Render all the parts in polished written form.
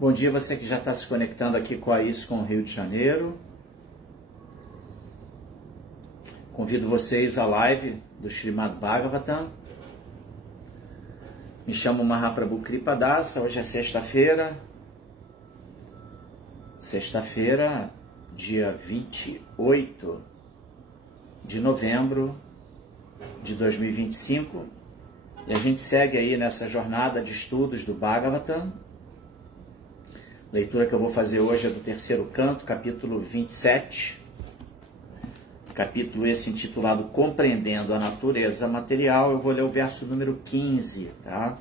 Bom dia você que já está se conectando aqui com a ISKCON com o Rio de Janeiro. Convido vocês à live do Srimad Bhagavatam. Me chamo Mahaprabhu Kripadasa, hoje é sexta-feira. Sexta-feira, dia 28 de novembro de 2025. E a gente segue aí nessa jornada de estudos do Bhagavatam. A leitura que eu vou fazer hoje é do terceiro canto, capítulo 27. Capítulo esse intitulado Compreendendo a Natureza Material. Eu vou ler o verso número 15, tá?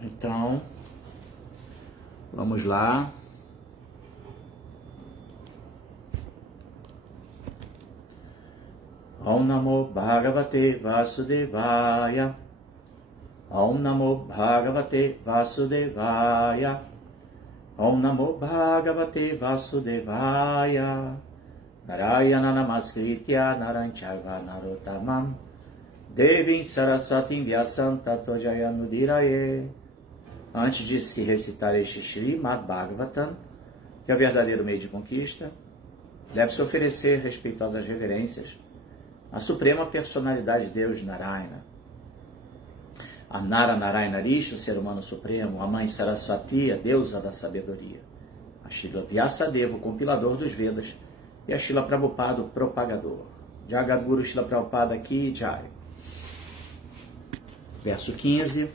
Então, vamos lá. Om Namo Bhagavate Vasudevaya. Om Namo Bhagavate Vasudevaya. Om Namo Bhagavate Vasudevaya. Narayana Namaskritya Naranchava Narottamam Devim Saraswatim Vyasam Tato Jayanudiraye. Antes de se recitar este Srimad Bhagavatam, que é o verdadeiro meio de conquista, deve-se oferecer respeitosas reverências à Suprema Personalidade de Deus, Narayana. A Nara Narayana Rishi, o ser humano supremo, a mãe Saraswati, a deusa da sabedoria, a Srila Vyasadeva, o compilador dos Vedas, e a Srila Prabhupada, o propagador. Jagadguru Srila Prabhupada aqui, Jai. Verso 15.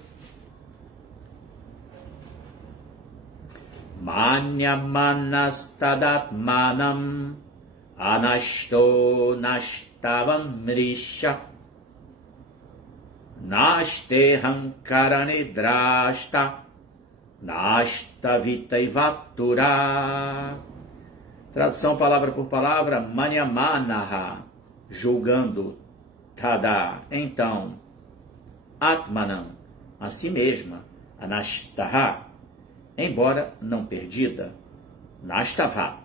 Manyamanastadatmanam anashto nashtavam mrisha naste hankaranidrashta nasta vitaivatura. Tradução palavra por palavra: Manyamanaha, julgando, tada, então, Atmanam, a si mesma, Anashtaha, embora não perdida, Nastavat,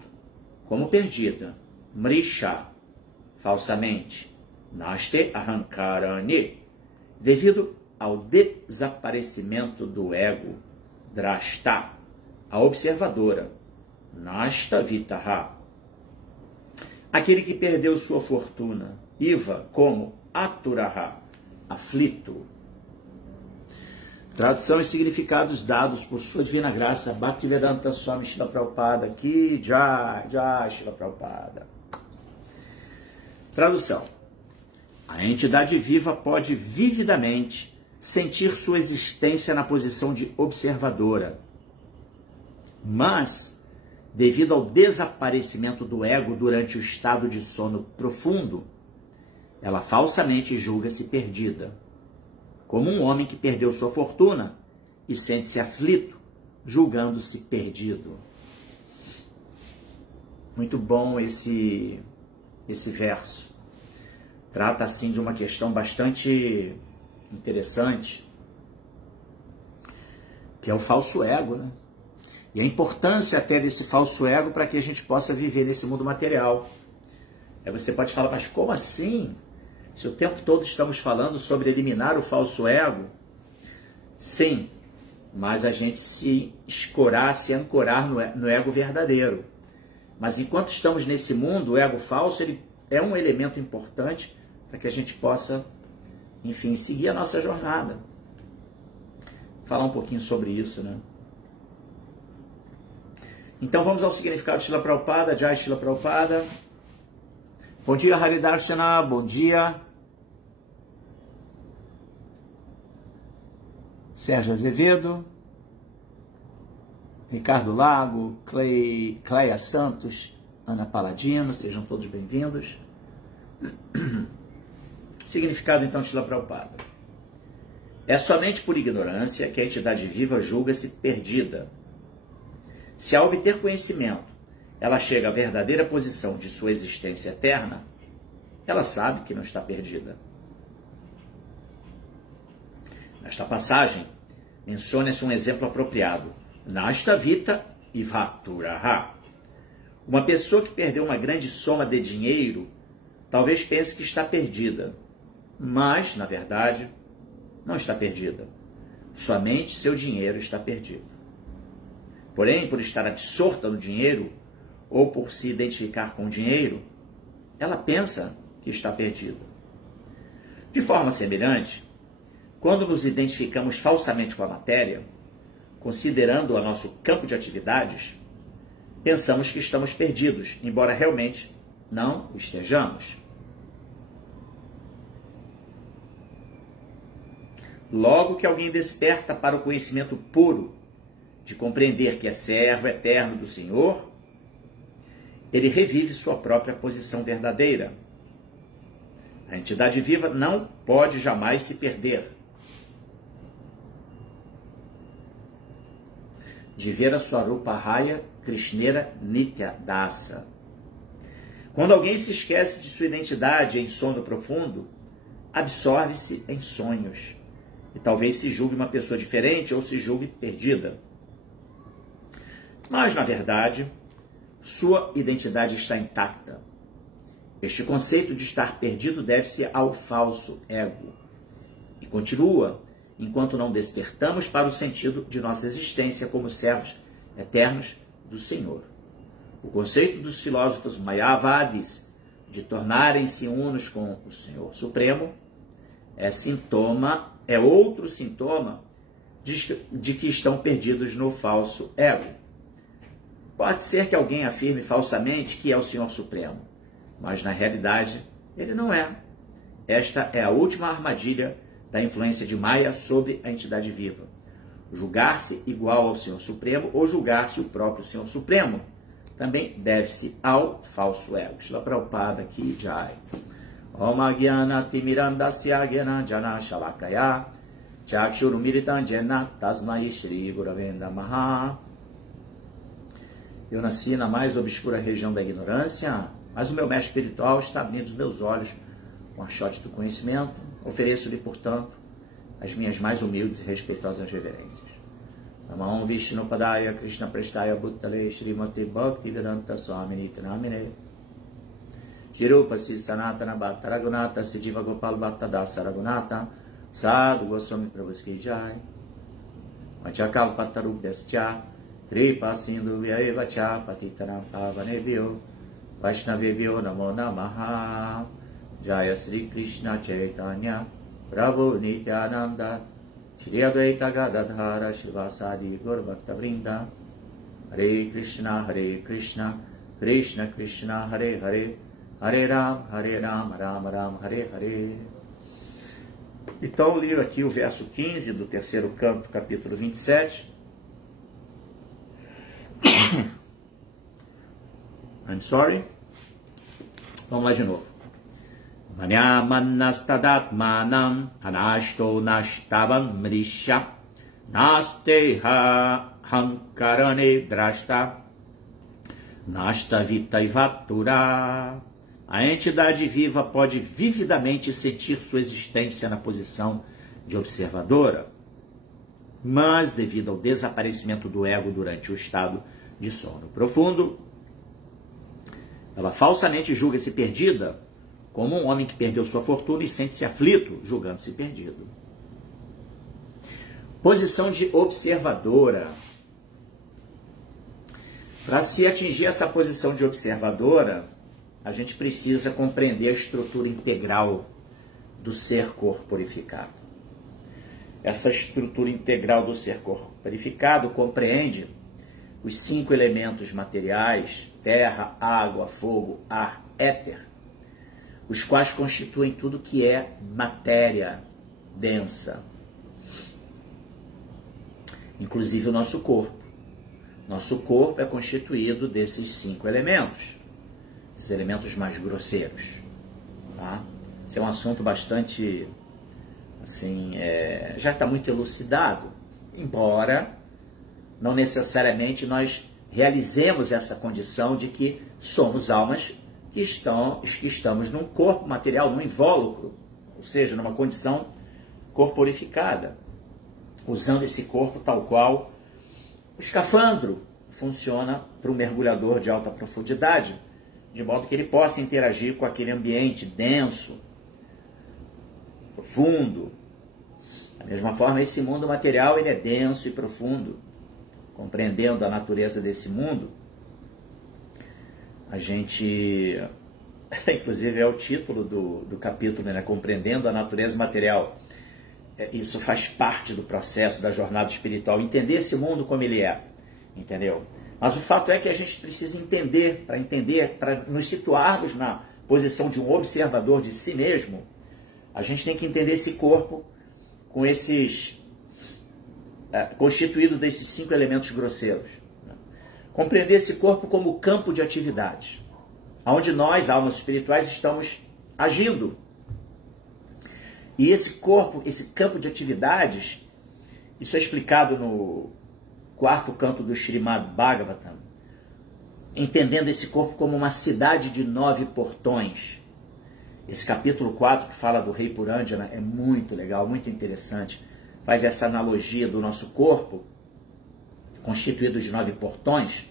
como perdida, Mrisha, falsamente, Naste Ahankarani, devido ao desaparecimento do ego, Drashta, a observadora, Nasta Vitaha, aquele que perdeu sua fortuna, Iva, como Aturaha, aflito. Tradução e significados dados por sua divina graça, Bhaktivedanta Swami Srila Prabhupada, Ki Jai, Jai Srila Prabhupada. Tradução: a entidade viva pode vividamente sentir sua existência na posição de observadora, mas, devido ao desaparecimento do ego durante o estado de sono profundo, ela falsamente julga-se perdida, como um homem que perdeu sua fortuna e sente-se aflito, julgando-se perdido. Muito bom esse verso. Trata assim de uma questão bastante interessante, que é o falso ego, né? E a importância até desse falso ego para que a gente possa viver nesse mundo material. Aí você pode falar, mas como assim? Se o tempo todo estamos falando sobre eliminar o falso ego, sim, mas a gente se escorar, se ancorar no ego verdadeiro. Mas enquanto estamos nesse mundo, o ego falso ele é um elemento importante para que a gente possa, enfim, seguir a nossa jornada. Falar um pouquinho sobre isso, né? Então vamos ao significado de Srila Prabhupada, Jai Srila Prabhupada. Bom dia, Haridarshana, bom dia. Sérgio Azevedo, Ricardo Lago, Cleia Santos, Ana Paladino, sejam todos bem-vindos. Significado então de Srila Prabhupada: é somente por ignorância que a entidade viva julga-se perdida. Se ao obter conhecimento ela chega à verdadeira posição de sua existência eterna, ela sabe que não está perdida. Nesta passagem, menciona-se um exemplo apropriado: Nasta Vita e Vaturaha. Uma pessoa que perdeu uma grande soma de dinheiro talvez pense que está perdida, mas, na verdade, não está perdida. Somente seu dinheiro está perdido. Porém, por estar absorta no dinheiro, ou por se identificar com o dinheiro, ela pensa que está perdida. De forma semelhante, quando nos identificamos falsamente com a matéria, considerando-a nosso campo de atividades, pensamos que estamos perdidos, embora realmente não estejamos. Logo que alguém desperta para o conhecimento puro de compreender que é servo eterno do Senhor, ele revive sua própria posição verdadeira. A entidade viva não pode jamais se perder. De ver a sua Rupahaya Krishnera Nitya Dasa. Quando alguém se esquece de sua identidade em sono profundo, absorve-se em sonhos. E talvez se julgue uma pessoa diferente ou se julgue perdida. Mas, na verdade, sua identidade está intacta. Este conceito de estar perdido deve-se ao falso ego. E continua enquanto não despertamos para o sentido de nossa existência como servos eternos do Senhor. O conceito dos filósofos Mayavadis de tornarem-se unos com o Senhor Supremo é outro sintoma de que estão perdidos no falso ego. Pode ser que alguém afirme falsamente que é o Senhor Supremo, mas na realidade ele não é. Esta é a última armadilha da influência de Maya sobre a entidade viva. Julgar-se igual ao Senhor Supremo ou julgar-se o próprio Senhor Supremo também deve-se ao falso ego. Shila Prabhupada aqui, Jai. Om Agyana Timirandasya Gyana Jana Shalakaya Chakshuru Militan Jena Tasmai Shri Gurave Namaha. Eu nasci na mais obscura região da ignorância, mas o meu mestre espiritual está abrindo os meus olhos com a chote do conhecimento. Ofereço-lhe, portanto, as minhas mais humildes e respeitosas reverências. Namam Vishnu Padaya Krishna Prestaya Bhuttale Srimati Bhakti Vedanta Swamini Namine Shirupa Si Sanatana Bhatta Raghunatha Sijiva Gopal Bhatta Dasa Raghunatha Sadhu Goswami Prabhuski Jai Machakal Patarubhyascha Kripa Sindhu Vyaiva Cha Patitanam Pavanebhyo Vaishnavebhyo Namo Namaha Jaya Sri Krishna Chaitanya Prabhu Nityananda Shri Advaita Gadadhara Shivasadi Gaur Bhakta Vrinda Hare Krishna Krishna Krishna Hare Hare Hare Ram Ram Ram Hare Hare. Então eu li aqui o verso 15 do terceiro canto, capítulo 27. I'm sorry. Vamos lá de novo. Manyamannastadatmanam anashto nashtavam mrisha nasteha hankarane drashta nastavitaivatura. A entidade viva pode vividamente sentir sua existência na posição de observadora, mas devido ao desaparecimento do ego durante o estado de sono profundo, ela falsamente julga-se perdida, como um homem que perdeu sua fortuna e sente-se aflito, julgando-se perdido. Posição de observadora. Para se atingir essa posição de observadora, a gente precisa compreender a estrutura integral do ser corporificado. Essa estrutura integral do ser corporificado compreende os 5 elementos materiais, terra, água, fogo, ar, éter, os quais constituem tudo que é matéria densa, inclusive o nosso corpo. Nosso corpo é constituído desses 5 elementos, esses elementos mais grosseiros. Tá? Esse é um assunto bastante, assim, já está muito elucidado, embora não necessariamente nós realizemos essa condição de que somos almas que estamos num corpo material, num invólucro, ou seja, numa condição corporificada, usando esse corpo tal qual o escafandro funciona para um mergulhador de alta profundidade, de modo que ele possa interagir com aquele ambiente denso, profundo, Da mesma forma, esse mundo material ele é denso e profundo. Compreendendo a natureza desse mundo, a gente, inclusive é o título do capítulo, né? Compreendendo a natureza material. Isso faz parte do processo da jornada espiritual, entender esse mundo como ele é, entendeu? Mas o fato é que a gente precisa entender, para nos situarmos na posição de um observador de si mesmo, a gente tem que entender esse corpo com constituído desses 5 elementos grosseiros. Compreender esse corpo como campo de atividade, onde nós, almas espirituais, estamos agindo. E esse corpo, esse campo de atividades, isso é explicado no 4º canto do Srimad Bhagavatam, entendendo esse corpo como uma cidade de 9 portões. Esse capítulo 4, que fala do rei Purandjana, é muito legal, muito interessante. Faz essa analogia do nosso corpo, constituído de 9 portões,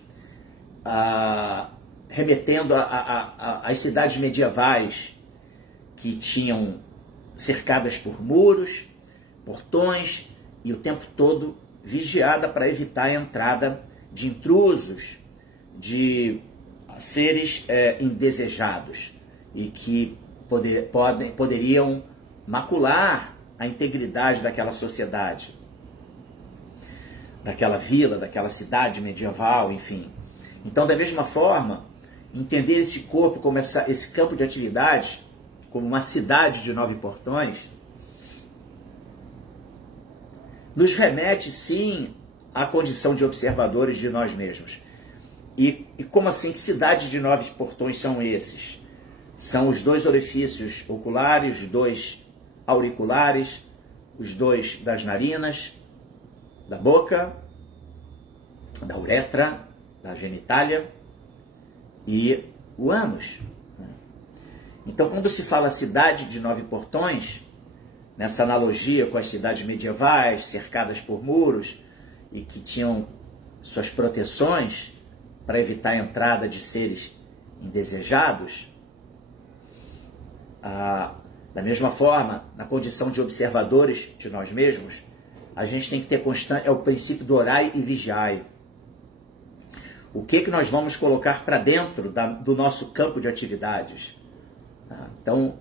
remetendo às cidades medievais que tinham cercadas por muros, portões, e o tempo todo vigiada para evitar a entrada de intrusos, de seres indesejados, e que poderiam macular a integridade daquela sociedade, daquela vila, daquela cidade medieval, enfim. Então, da mesma forma, entender esse corpo como esse campo de atividades, como uma cidade de 9 portões, nos remete, sim, à condição de observadores de nós mesmos. E como assim, que cidade de 9 portões são esses? São os 2 orifícios oculares, os 2 auriculares, os 2 das narinas, da boca, da uretra, da genitália e o ânus. Então, quando se fala cidade de 9 portões, nessa analogia com as cidades medievais, cercadas por muros e que tinham suas proteções para evitar a entrada de seres indesejados, da mesma forma, na condição de observadores de nós mesmos, a gente tem que ter constante, é o princípio do orai e vigiai. O que nós vamos colocar para dentro do nosso campo de atividades? Então,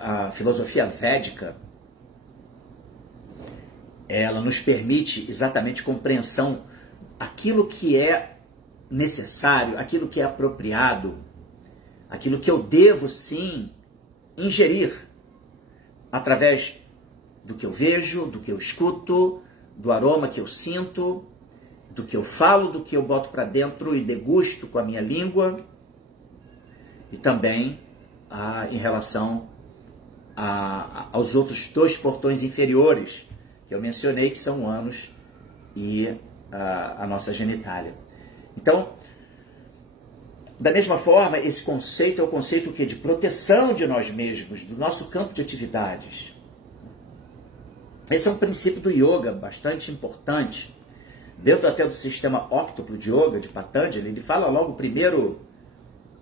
a filosofia védica, ela nos permite exatamente compreensão, aquilo que é necessário, aquilo que é apropriado, aquilo que eu devo sim ingerir através do que eu vejo, do que eu escuto, do aroma que eu sinto, do que eu falo, do que eu boto para dentro e degusto com a minha língua, e também em relação aos outros 2 portões inferiores que eu mencionei, que são o ânus e a nossa genitália. Então, da mesma forma, esse conceito é o conceito de proteção de nós mesmos, do nosso campo de atividades. Esse é um princípio do yoga bastante importante. Dentro até do sistema óctuplo de yoga, de Patanjali, ele fala logo o primeiro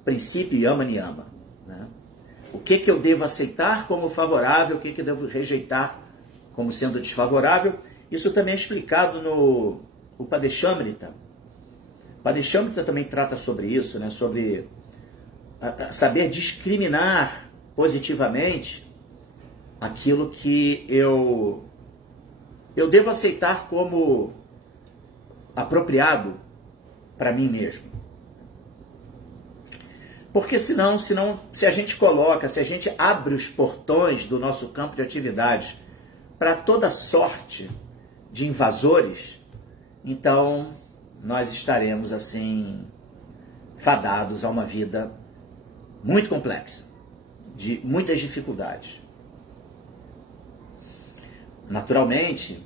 princípio, yama niyama, né? O que eu devo aceitar como favorável, o que eu devo rejeitar como sendo desfavorável. Isso também é explicado no Upadeshamrita. O Upadeshamrita também trata sobre isso, né? Sobre saber discriminar positivamente aquilo que eu devo aceitar como apropriado para mim mesmo. Porque senão, se a gente abre os portões do nosso campo de atividades para toda sorte de invasores, então nós estaremos assim fadados a uma vida muito complexa, de muitas dificuldades. Naturalmente,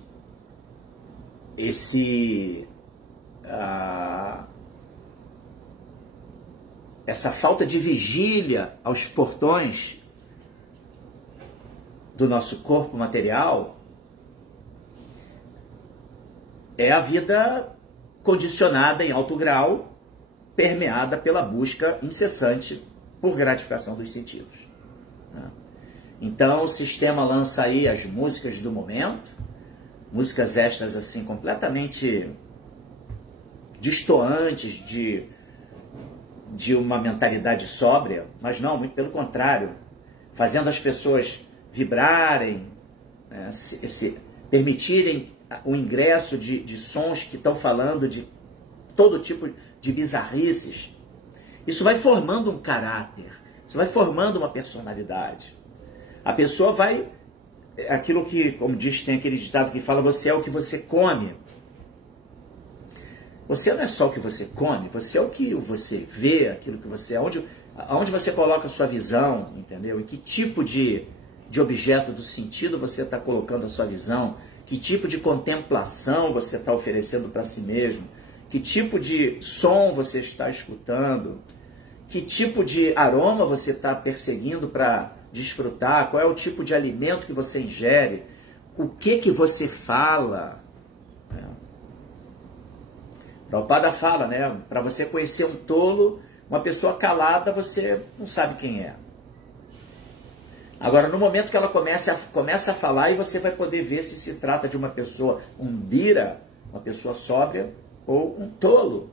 essa falta de vigília aos portões do nosso corpo material é a vida condicionada em alto grau, permeada pela busca incessante por gratificação dos sentidos. Então o sistema lança aí as músicas do momento, músicas extras assim completamente destoantes de uma mentalidade sóbria, mas não, muito pelo contrário, fazendo as pessoas vibrarem, né, permitirem o ingresso de sons que estão falando de todo tipo de bizarrices. Isso vai formando um caráter, isso vai formando uma personalidade. A pessoa vai, aquilo que, como diz, tem aquele ditado que fala, você é o que você come. Você não é só o que você come, você é o que você vê, aquilo que você é, aonde você coloca a sua visão, entendeu? E que tipo de objeto do sentido você está colocando a sua visão, que tipo de contemplação você está oferecendo para si mesmo, que tipo de som você está escutando, que tipo de aroma você está perseguindo para desfrutar, qual é o tipo de alimento que você ingere, o que você fala. Prabhupada fala, né? Para você conhecer um tolo, uma pessoa calada, você não sabe quem é. Agora, no momento que ela começa a falar, e você vai poder ver se trata de uma pessoa, um bira, uma pessoa sóbria, ou um tolo,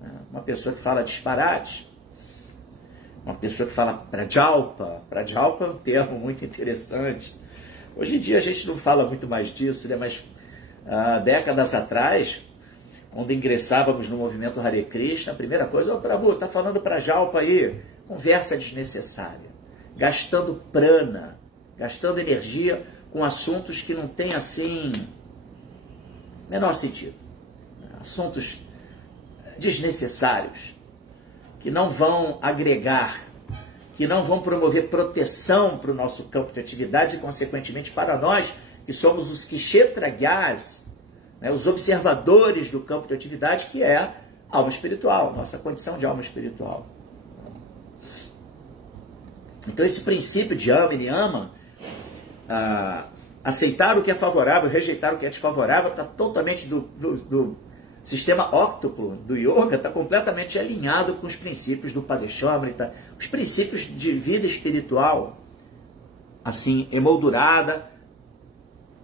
né? Uma pessoa que fala disparate, uma pessoa que fala prajalpa. Prajalpa é um termo muito interessante. Hoje em dia a gente não fala muito mais disso, né? Mas décadas atrás, quando ingressávamos no movimento Hare Krishna, a primeira coisa, Prabhu, tá falando prajalpa aí, conversa desnecessária, gastando prana, gastando energia com assuntos que não têm, assim, menor sentido. Assuntos desnecessários, que não vão agregar, que não vão promover proteção para o nosso campo de atividades e, consequentemente, para nós, que somos os kshetragyas, né, os observadores do campo de atividade, que é a alma espiritual, nossa condição de alma espiritual. Então, esse princípio de ama, ele ama, aceitar o que é favorável, rejeitar o que é desfavorável, está totalmente do sistema óctuplo do yoga, está completamente alinhado com os princípios do Padeshamrita, os princípios de vida espiritual, assim, emoldurada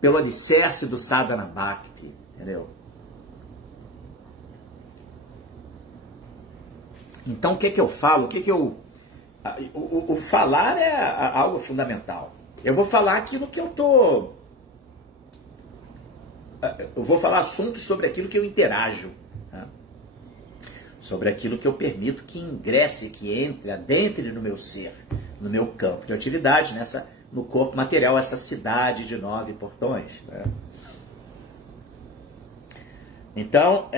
pelo alicerce do Sadhana Bhakti, entendeu? Então, o que eu falo? O falar é algo fundamental. Eu vou falar aquilo que eu vou falar assuntos sobre aquilo que eu interajo, né? Sobre aquilo que eu permito que ingresse, que entre, adentre no meu ser, no meu campo de atividade, no corpo material, essa cidade de 9 portões, né? Então,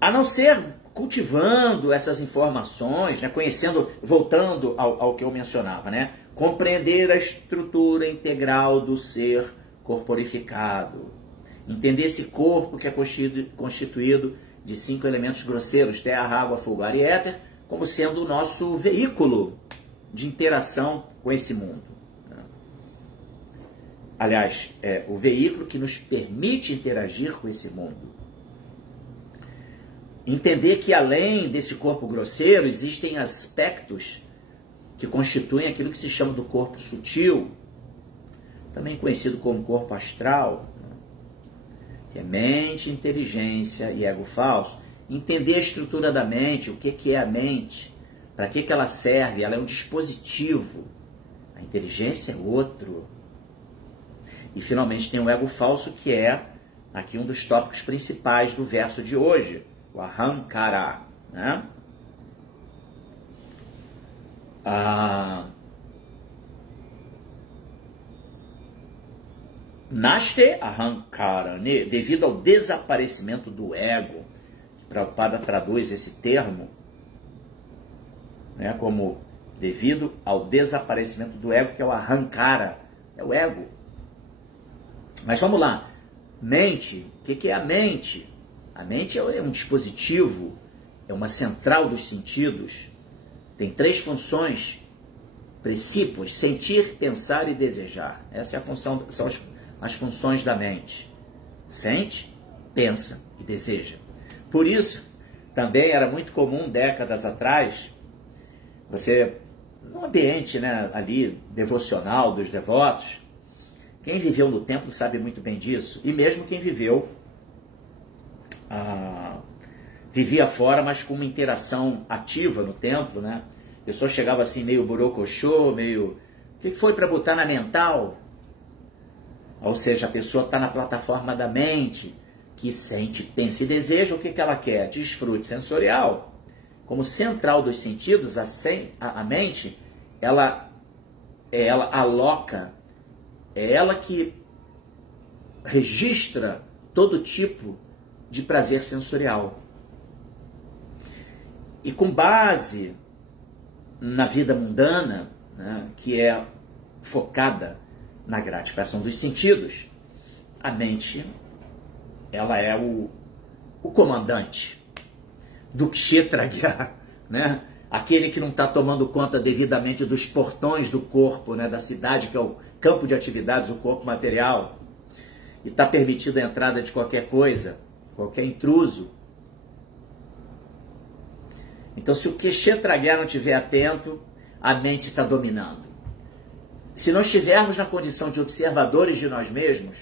a não ser cultivando essas informações, né, conhecendo, voltando ao que eu mencionava, né, compreender a estrutura integral do ser corporificado, entender esse corpo que é constituído de 5 elementos grosseiros, terra, água, fogo, ar e éter, como sendo o nosso veículo de interação com esse mundo. Aliás, é o veículo que nos permite interagir com esse mundo. Entender que além desse corpo grosseiro, existem aspectos que constituem aquilo que se chama do corpo sutil, também conhecido como corpo astral, que é mente, inteligência e ego falso. Entender a estrutura da mente, o que é a mente, para que ela serve, ela é um dispositivo, a inteligência é outro. E finalmente tem o ego falso, que é aqui um dos tópicos principais do verso de hoje, o ahamkara, né? Naste ahamkara, né? Devido ao desaparecimento do ego, Prabhupada traduz esse termo, né, como devido ao desaparecimento do ego, que é o ahamkara, é o ego. Mas vamos lá, mente, o que é a mente? A mente é um dispositivo, é uma central dos sentidos, tem 3 funções princípios: sentir, pensar e desejar. Essa é a função, são as funções da mente. Sente, pensa e deseja. Por isso, também era muito comum, décadas atrás, você no ambiente, né, ali devocional dos devotos. Quem viveu no templo sabe muito bem disso. E mesmo quem vivia fora, mas com uma interação ativa no templo, né? A pessoa chegava assim meio borocochô, meio... O que foi para botar na mental? Ou seja, a pessoa está na plataforma da mente, que sente, pensa e deseja. O que ela quer? Desfrute sensorial. Como central dos sentidos, a mente, ela aloca, é ela que registra todo tipo de prazer sensorial. E com base na vida mundana, né, que é focada na gratificação dos sentidos, a mente, ela é o comandante do Kshetragya, né? Aquele que não está tomando conta devidamente dos portões do corpo, né, da cidade, que é o campo de atividades, o corpo material, e está permitida a entrada de qualquer coisa, qualquer intruso. Então, se o Kshetragya não estiver atento, a mente está dominando. Se não estivermos na condição de observadores de nós mesmos,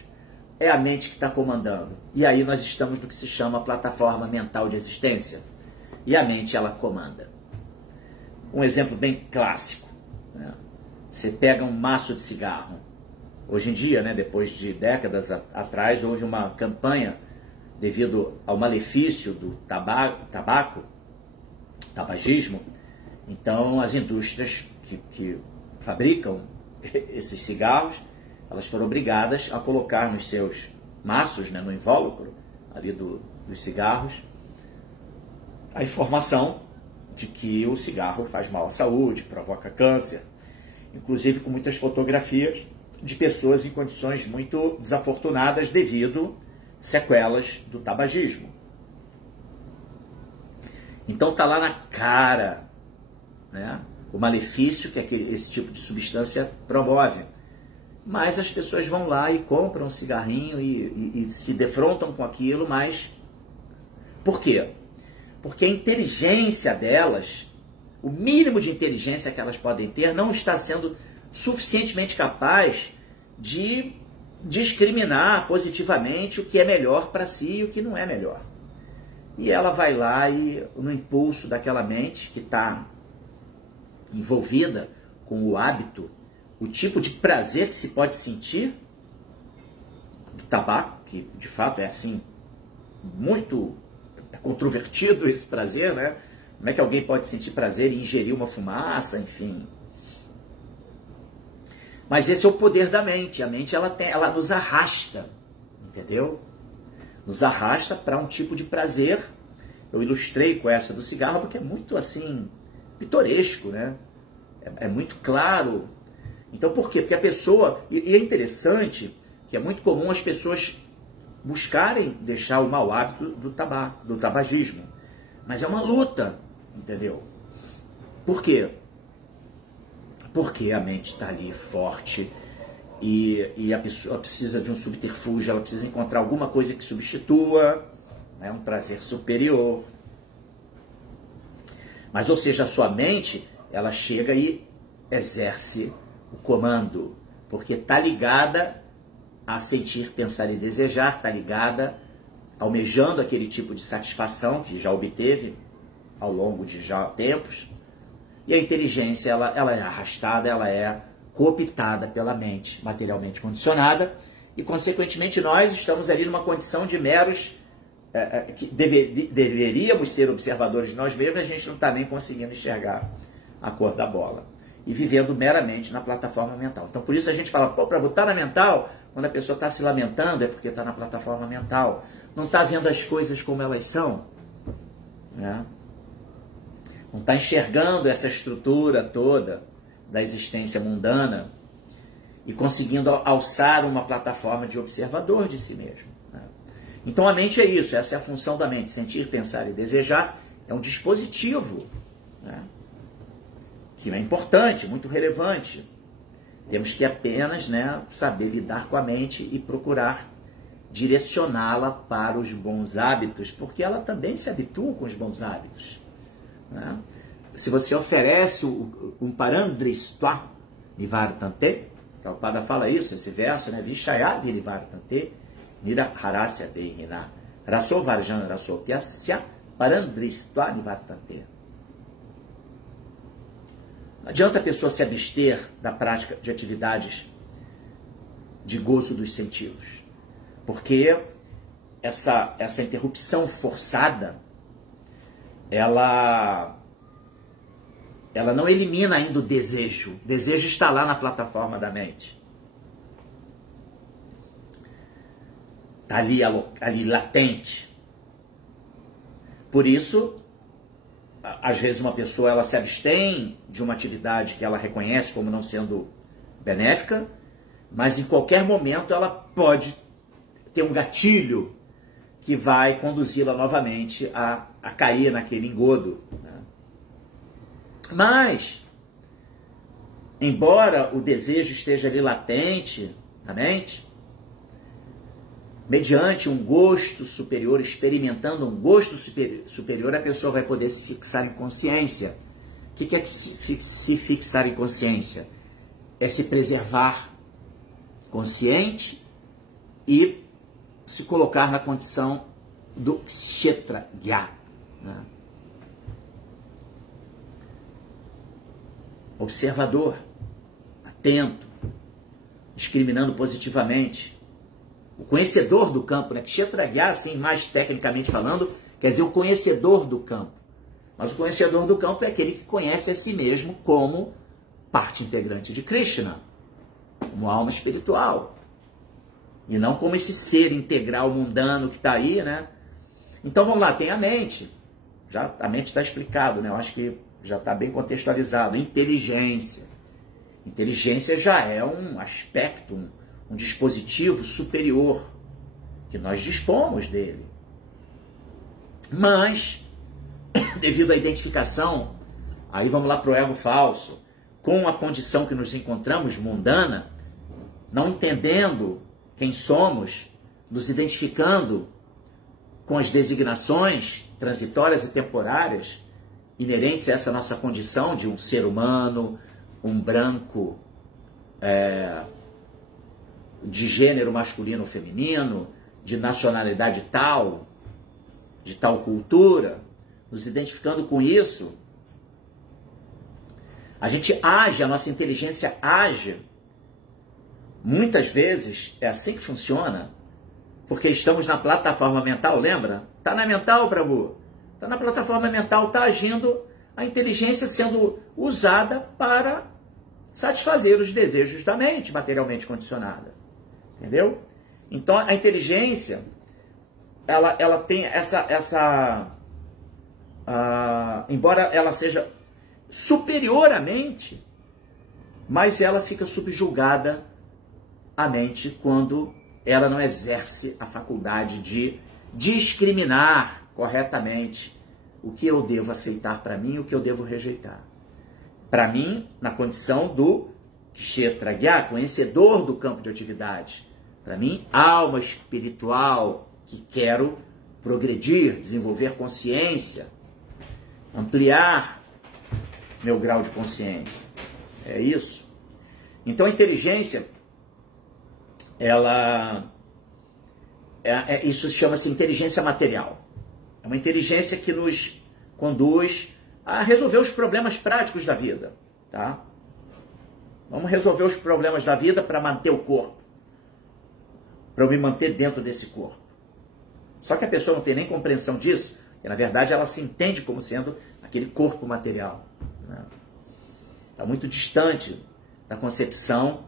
é a mente que está comandando. E aí nós estamos no que se chama plataforma mental de existência. E a mente, ela comanda. Um exemplo bem clássico, né? Você pega um maço de cigarro. Hoje em dia, né, depois de décadas atrás, houve uma campanha devido ao malefício do tabagismo. Então, as indústrias que fabricam esses cigarros, elas foram obrigadas a colocar nos seus maços, né, no invólucro ali dos cigarros, a informação de que o cigarro faz mal à saúde, provoca câncer, inclusive com muitas fotografias de pessoas em condições muito desafortunadas devido a sequelas do tabagismo. Então está lá na cara, né, o malefício que esse tipo de substância promove. Mas as pessoas vão lá e compram um cigarrinho e se defrontam com aquilo, mas por quê? Porque a inteligência delas, o mínimo de inteligência que elas podem ter, não está sendo suficientemente capaz de discriminar positivamente o que é melhor para si e o que não é melhor. E ela vai lá e, no impulso daquela mente que está envolvida com o hábito, o tipo de prazer que se pode sentir do tabaco, que de fato é assim, muito controvertido esse prazer, né? Como é que alguém pode sentir prazer em ingerir uma fumaça, enfim. Mas esse é o poder da mente. A mente, ela nos arrasta, entendeu? Nos arrasta para um tipo de prazer. Eu ilustrei com essa do cigarro porque é muito assim, pitoresco, né? É muito claro. Então por quê? Porque a pessoa, e é interessante que é muito comum as pessoas buscarem deixar o mau hábito do tabagismo. Mas é uma luta, entendeu? Por quê? Porque a mente está ali forte e a pessoa precisa de um subterfúgio, ela precisa encontrar alguma coisa que substitua, né, um prazer superior. Mas, ou seja, a sua mente, ela chega e exerce o comando, porque está ligada a sentir, pensar e desejar, está ligada, almejando aquele tipo de satisfação que já obteve ao longo de já tempos. E a inteligência, ela é arrastada, ela é cooptada pela mente, materialmente condicionada, e consequentemente nós estamos ali numa condição de meros, que deveríamos ser observadores de nós mesmos, a gente não está nem conseguindo enxergar a cor da bola. E vivendo meramente na plataforma mental. Então por isso a gente fala, para botar na mental, quando a pessoa está se lamentando, é porque está na plataforma mental. Não está vendo as coisas como elas são, né? Não está enxergando essa estrutura toda da existência mundana e conseguindo alçar uma plataforma de observador de si mesmo, né? Então a mente é isso, essa é a função da mente, sentir, pensar e desejar, é um dispositivo, né, que é importante, muito relevante. Temos que apenas, né, saber lidar com a mente e procurar direcioná-la para os bons hábitos, porque ela também se habitua com os bons hábitos, né? se você oferece um parandristva nivartante, Prabhupada fala isso, esse verso, né? Vishaya nivartante, nira harasya dehina, raso varjan raso pyasya, parandristva nivartante. Não adianta a pessoa se abster da prática de atividades de gozo dos sentidos, porque essa interrupção forçada, ela não elimina ainda o desejo. O desejo está lá na plataforma da mente. Está ali latente. Por isso, às vezes uma pessoa ela se abstém de uma atividade que ela reconhece como não sendo benéfica, mas em qualquer momento ela pode ter um gatilho que vai conduzi-la novamente a cair naquele engodo, né? Mas, embora o desejo esteja ali latente na mente, mediante um gosto superior, experimentando um gosto superior, a pessoa vai poder se fixar em consciência. O que é se fixar em consciência? É se preservar consciente e se colocar na condição do kshetragya, né? Observador, atento, discriminando positivamente. O conhecedor do campo, né? Kshetragya, assim, mais tecnicamente falando, quer dizer o conhecedor do campo. Mas o conhecedor do campo é aquele que conhece a si mesmo como parte integrante de Krishna, como alma espiritual. E não como esse ser integral mundano que está aí, né? Então vamos lá, tem a mente. Já, a mente está explicado, né? Eu acho que já está bem contextualizado. Inteligência. Inteligência já é um aspecto, um dispositivo superior, que nós dispomos dele. Mas, devido à identificação, aí vamos lá para o ego falso, com a condição que nos encontramos, mundana, não entendendo quem somos, nos identificando com as designações transitórias e temporárias inerentes a essa nossa condição de um ser humano, um branco de gênero masculino ou feminino, de nacionalidade tal, de tal cultura, nos identificando com isso, a gente age, a nossa inteligência age. Muitas vezes é assim que funciona, porque estamos na plataforma mental, lembra? Está na mental, Prabhu. Está na plataforma mental, está agindo a inteligência sendo usada para satisfazer os desejos da mente materialmente condicionada. Entendeu? Então a inteligência, ela tem embora ela seja superior à mente, mas ela fica subjugada à mente quando ela não exerce a faculdade de discriminar corretamente o que eu devo aceitar para mim e o que eu devo rejeitar. Para mim, na condição do kshetragya, conhecedor do campo de atividade. Para mim, alma espiritual que quero progredir, desenvolver consciência, ampliar meu grau de consciência. É isso. Então a inteligência, isso chama-se inteligência material. É uma inteligência que nos conduz a resolver os problemas práticos da vida, tá? Vamos resolver os problemas da vida para manter o corpo, para eu me manter dentro desse corpo. Só que a pessoa não tem nem compreensão disso, e na verdade ela se entende como sendo aquele corpo material, né? Está muito distante da concepção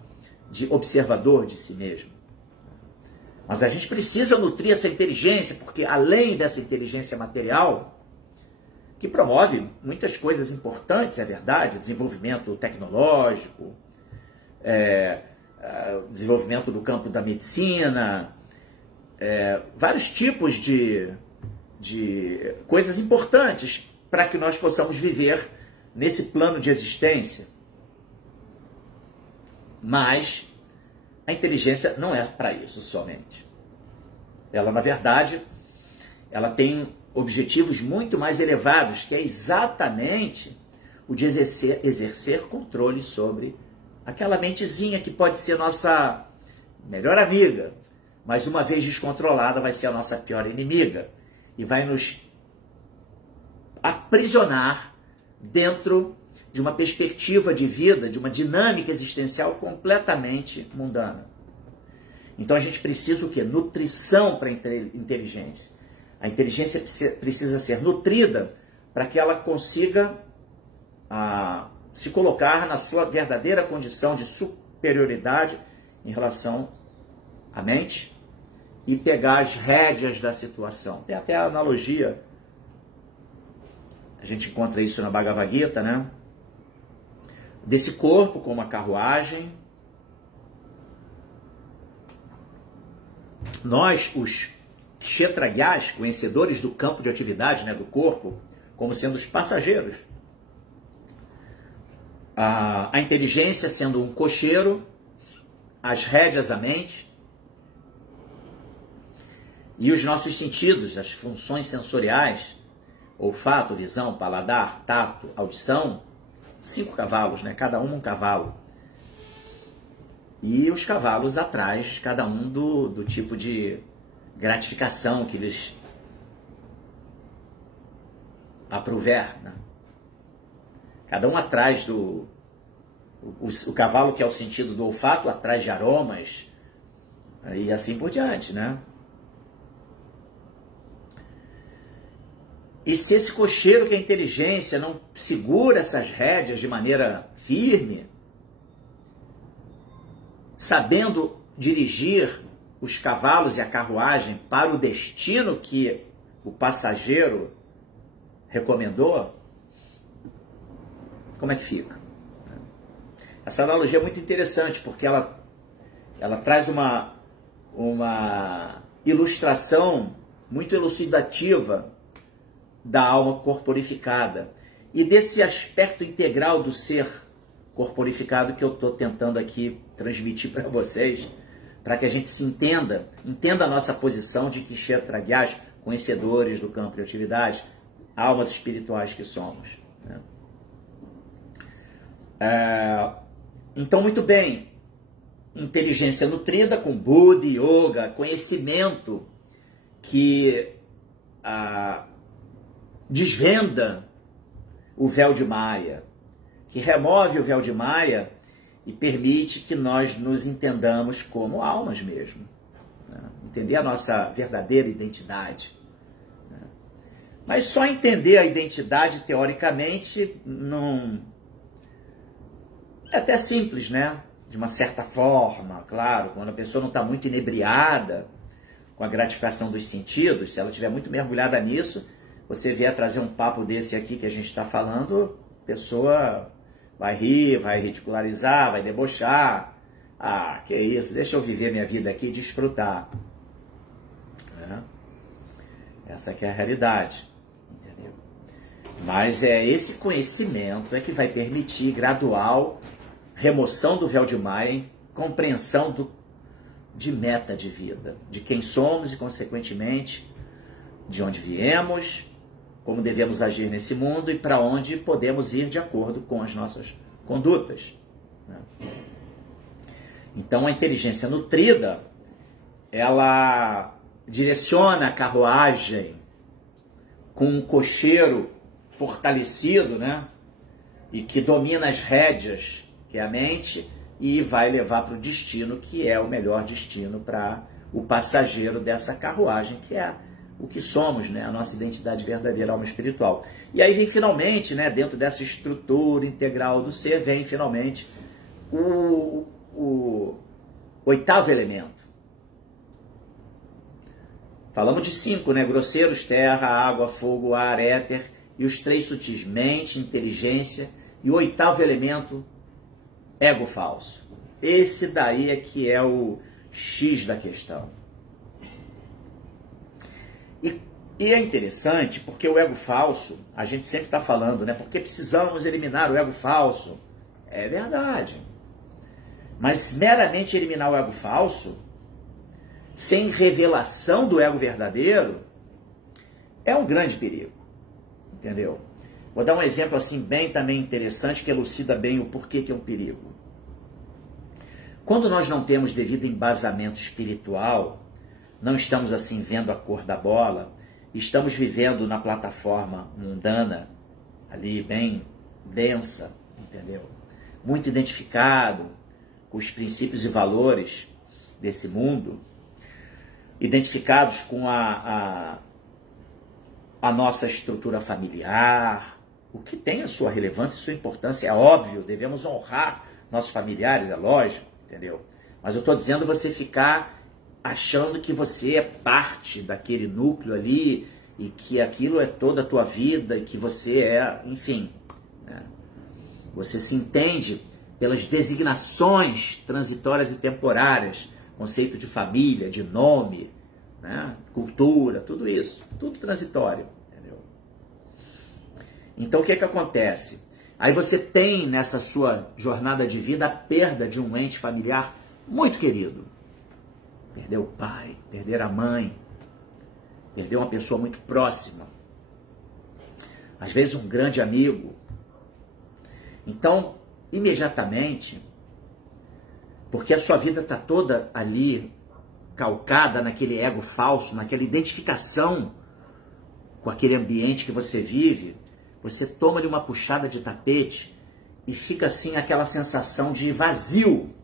de observador de si mesmo. Mas a gente precisa nutrir essa inteligência, porque além dessa inteligência material, que promove muitas coisas importantes, é verdade, desenvolvimento tecnológico, desenvolvimento do campo da medicina, vários tipos de coisas importantes para que nós possamos viver nesse plano de existência. Mas a inteligência não é para isso somente. Ela, na verdade, ela tem objetivos muito mais elevados, que é exatamente o de exercer controle sobre aquela mentezinha que pode ser nossa melhor amiga, mas uma vez descontrolada vai ser a nossa pior inimiga e vai nos aprisionar dentro de uma perspectiva de vida, de uma dinâmica existencial completamente mundana. Então a gente precisa o quê? Nutrição para a inteligência. A inteligência precisa ser nutrida para que ela consiga se colocar na sua verdadeira condição de superioridade em relação à mente e pegar as rédeas da situação. Tem até a analogia, a gente encontra isso na Bhagavad Gita, né? Desse corpo como uma carruagem. Nós, os kshetrayas, conhecedores do campo de atividade, né, do corpo, como sendo os passageiros. A inteligência sendo um cocheiro, as rédeas a mente, e os nossos sentidos, as funções sensoriais, olfato, visão, paladar, tato, audição, 5 cavalos, né? Cada um cavalo. E os cavalos atrás, cada um do tipo de gratificação que lhes aprouver, né? Cada um atrás o cavalo que é o sentido do olfato, atrás de aromas, e assim por diante, né? E se esse cocheiro que é a inteligência não segura essas rédeas de maneira firme, sabendo dirigir os cavalos e a carruagem para o destino que o passageiro recomendou, como é que fica? Essa analogia é muito interessante, porque ela traz uma ilustração muito elucidativa da alma corporificada e desse aspecto integral do ser corporificado que eu estou tentando aqui transmitir para vocês, para que a gente se entenda a nossa posição de kshetrayas, conhecedores do campo de atividade, almas espirituais que somos, né? Então, muito bem, inteligência nutrida com Buddhi, Yoga, conhecimento que desvenda o véu de Maya, que remove o véu de Maya e permite que nós nos entendamos como almas mesmo, né? Entender a nossa verdadeira identidade, né? Mas só entender a identidade teoricamente não é até simples, né? De uma certa forma, claro, quando a pessoa não está muito inebriada com a gratificação dos sentidos, se ela estiver muito mergulhada nisso, você vier trazer um papo desse aqui que a gente está falando, a pessoa vai rir, vai ridicularizar, vai debochar. Ah, que isso, deixa eu viver minha vida aqui e desfrutar. Né? Essa que é a realidade, entendeu? Mas esse conhecimento é que vai permitir gradual remoção do véu de Maya, compreensão de meta de vida, de quem somos e, consequentemente, de onde viemos, como devemos agir nesse mundo e para onde podemos ir de acordo com as nossas condutas, né? Então, a inteligência nutrida, ela direciona a carruagem com um cocheiro fortalecido, né? E que domina as rédeas, que é a mente, e vai levar para o destino que é o melhor destino para o passageiro dessa carruagem, que é o que somos, né? A nossa identidade verdadeira, alma espiritual. E aí vem finalmente, né, dentro dessa estrutura integral do ser, vem finalmente o 8º elemento. Falamos de 5, né? Grosseiros, terra, água, fogo, ar, éter, e os 3 sutis, mente, inteligência, e o 8º elemento, ego falso. Esse daí é que é o X da questão. E é interessante porque o ego falso, a gente sempre está falando, né? Porque precisamos eliminar o ego falso. É verdade. Mas meramente eliminar o ego falso, sem revelação do ego verdadeiro, é um grande perigo. Entendeu? Vou dar um exemplo assim bem também interessante que elucida bem o porquê que é um perigo. Quando nós não temos devido embasamento espiritual, não estamos assim vendo a cor da bola, estamos vivendo na plataforma mundana, ali bem densa, entendeu? Muito identificado com os princípios e valores desse mundo, identificados com a nossa estrutura familiar, o que tem a sua relevância e sua importância, é óbvio, devemos honrar nossos familiares, é lógico, entendeu? Mas eu estou dizendo você ficar achando que você é parte daquele núcleo ali e que aquilo é toda a tua vida e que você é, enfim, né? Você se entende pelas designações transitórias e temporárias, conceito de família, de nome, né? Cultura, tudo isso, tudo transitório, entendeu? Então o que que acontece? Aí você tem nessa sua jornada de vida a perda de um ente familiar muito querido. Perder o pai, perder a mãe, perder uma pessoa muito próxima, às vezes um grande amigo. Então, imediatamente, porque a sua vida está toda ali calcada naquele ego falso, naquela identificação com aquele ambiente que você vive, você toma-lhe uma puxada de tapete e fica assim aquela sensação de vazio.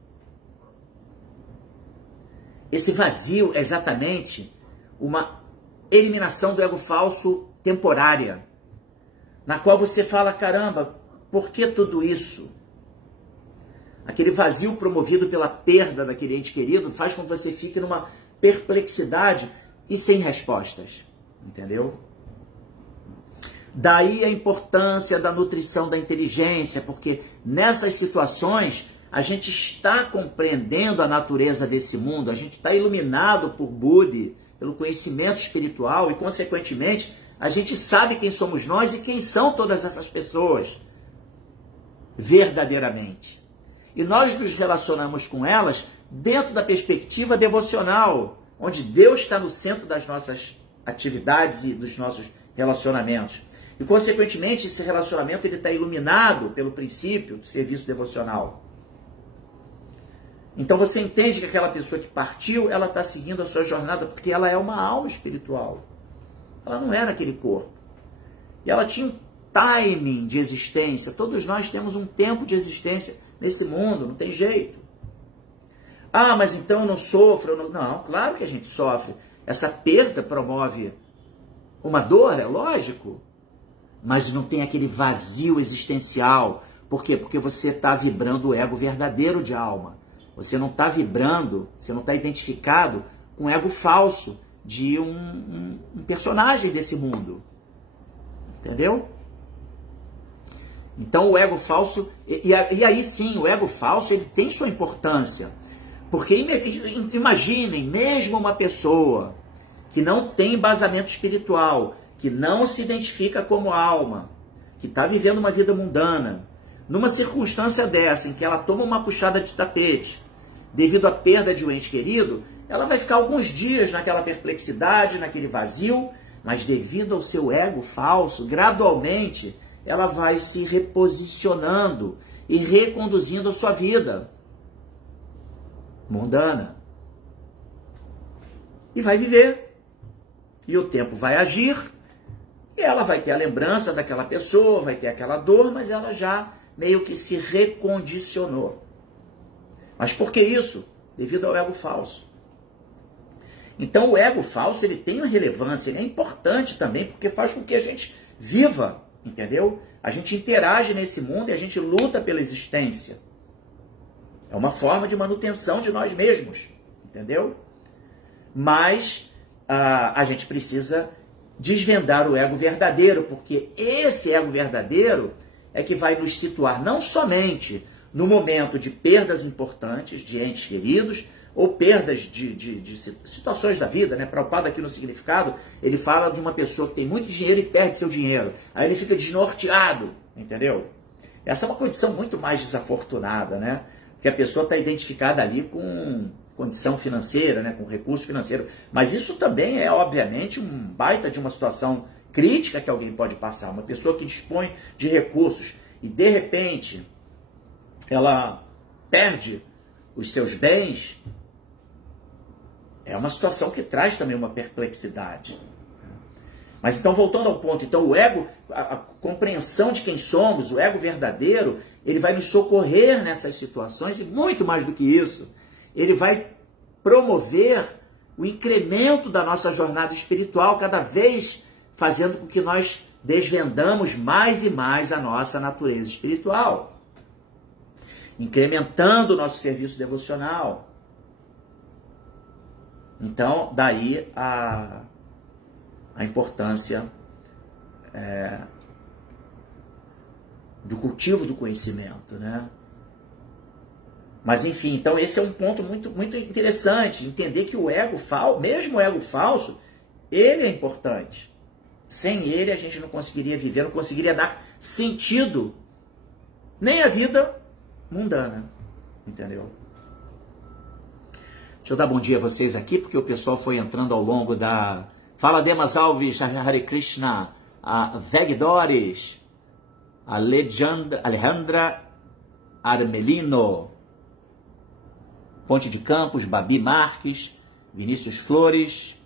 Esse vazio é exatamente uma eliminação do ego falso temporária, na qual você fala, caramba, por que tudo isso? Aquele vazio promovido pela perda daquele ente querido faz com que você fique numa perplexidade e sem respostas, entendeu? Daí a importância da nutrição da inteligência, porque nessas situações a gente está compreendendo a natureza desse mundo, a gente está iluminado por Buda, pelo conhecimento espiritual e, consequentemente, a gente sabe quem somos nós e quem são todas essas pessoas, verdadeiramente. E nós nos relacionamos com elas dentro da perspectiva devocional, onde Deus está no centro das nossas atividades e dos nossos relacionamentos. E, consequentemente, esse relacionamento ele está iluminado pelo princípio do serviço devocional. Então você entende que aquela pessoa que partiu, ela está seguindo a sua jornada porque ela é uma alma espiritual. Ela não era aquele corpo. E ela tinha um timing de existência. Todos nós temos um tempo de existência nesse mundo, não tem jeito. Ah, mas então eu não sofro? Não, claro que a gente sofre. Essa perda promove uma dor, é lógico. Mas não tem aquele vazio existencial. Por quê? Porque você está vibrando o ego verdadeiro de alma. Você não está vibrando, você não está identificado com o ego falso de um personagem desse mundo. Entendeu? Então o ego falso, e aí sim, o ego falso ele tem sua importância. Porque imaginem, mesmo uma pessoa que não tem embasamento espiritual, que não se identifica como alma, que está vivendo uma vida mundana, numa circunstância dessa, em que ela toma uma puxada de tapete, devido à perda de um ente querido, ela vai ficar alguns dias naquela perplexidade, naquele vazio, mas devido ao seu ego falso, gradualmente, ela vai se reposicionando e reconduzindo a sua vida mundana. E vai viver. E o tempo vai agir, e ela vai ter a lembrança daquela pessoa, vai ter aquela dor, mas ela já meio que se recondicionou. Mas por que isso? Devido ao ego falso. Então o ego falso ele tem uma relevância, ele é importante também, porque faz com que a gente viva, entendeu? A gente interage nesse mundo e a gente luta pela existência. É uma forma de manutenção de nós mesmos, entendeu? Mas a gente precisa desvendar o ego verdadeiro, porque esse ego verdadeiro é que vai nos situar não somente no momento de perdas importantes de entes queridos, ou perdas de situações da vida, né? Prabhupada aqui no significado, ele fala de uma pessoa que tem muito dinheiro e perde seu dinheiro. Aí ele fica desnorteado, entendeu? Essa é uma condição muito mais desafortunada, né? Porque a pessoa está identificada ali com condição financeira, né? Com recurso financeiro. Mas isso também é, obviamente, um baita de uma situação crítica que alguém pode passar, uma pessoa que dispõe de recursos e de repente ela perde os seus bens, é uma situação que traz também uma perplexidade. Mas então, voltando ao ponto, então o ego, a compreensão de quem somos, o ego verdadeiro, ele vai nos socorrer nessas situações e muito mais do que isso, ele vai promover o incremento da nossa jornada espiritual, cada vez fazendo com que nós desvendamos mais e mais a nossa natureza espiritual, incrementando o nosso serviço devocional. Então, daí a importância do cultivo do conhecimento, né? Mas, enfim, então esse é um ponto muito, muito interessante, entender que o ego falso, mesmo o ego falso, ele é importante. Sem ele a gente não conseguiria viver, não conseguiria dar sentido nem à vida mundana, entendeu? Deixa eu dar bom dia a vocês aqui, porque o pessoal foi entrando ao longo da... Fala, Demas Alves, Hare Krishna, a Veg Doris, a Alejandra Armelino, Ponte de Campos, Babi Marques, Vinícius Flores,